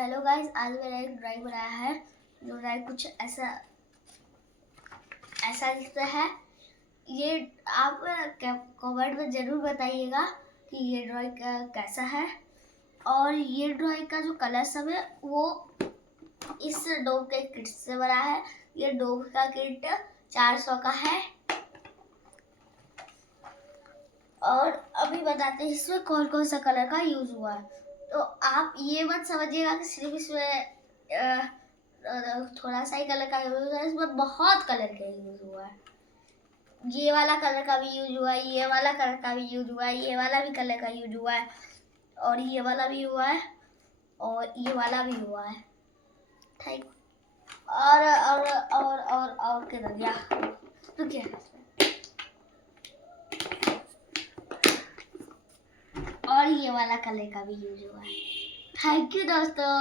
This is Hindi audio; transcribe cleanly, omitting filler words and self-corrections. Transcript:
हेलो गाइस, आज मैंने एक ड्राइंग बनाया है। जो ड्राइंग कुछ ऐसा दिखता है। ये आप कमेंट में ज़रूर बताइएगा कि ये ड्राइंग कैसा है। और ये ड्राइंग का जो कलर सब है वो इस डोम के किट से बना है। ये डोम का किट 400 का है। और अभी बताते हैं इसमें कौन कौन सा कलर का यूज हुआ है। तो आप ये मत समझिएगा कि सिर्फ इसमें थोड़ा सा ही कलर का यूज हुआ है। इसमें बहुत कलर का यूज हुआ है। ये वाला कलर का भी यूज हुआ है, ये वाला कलर का भी यूज हुआ है, ये वाला भी कलर का यूज हुआ है, और ये वाला भी हुआ है, और ये वाला भी हुआ है। ठीक। और किधर गया? रुकिए। और ये वाला कलर का भी यूज हुआ है। थैंक यू दोस्तों।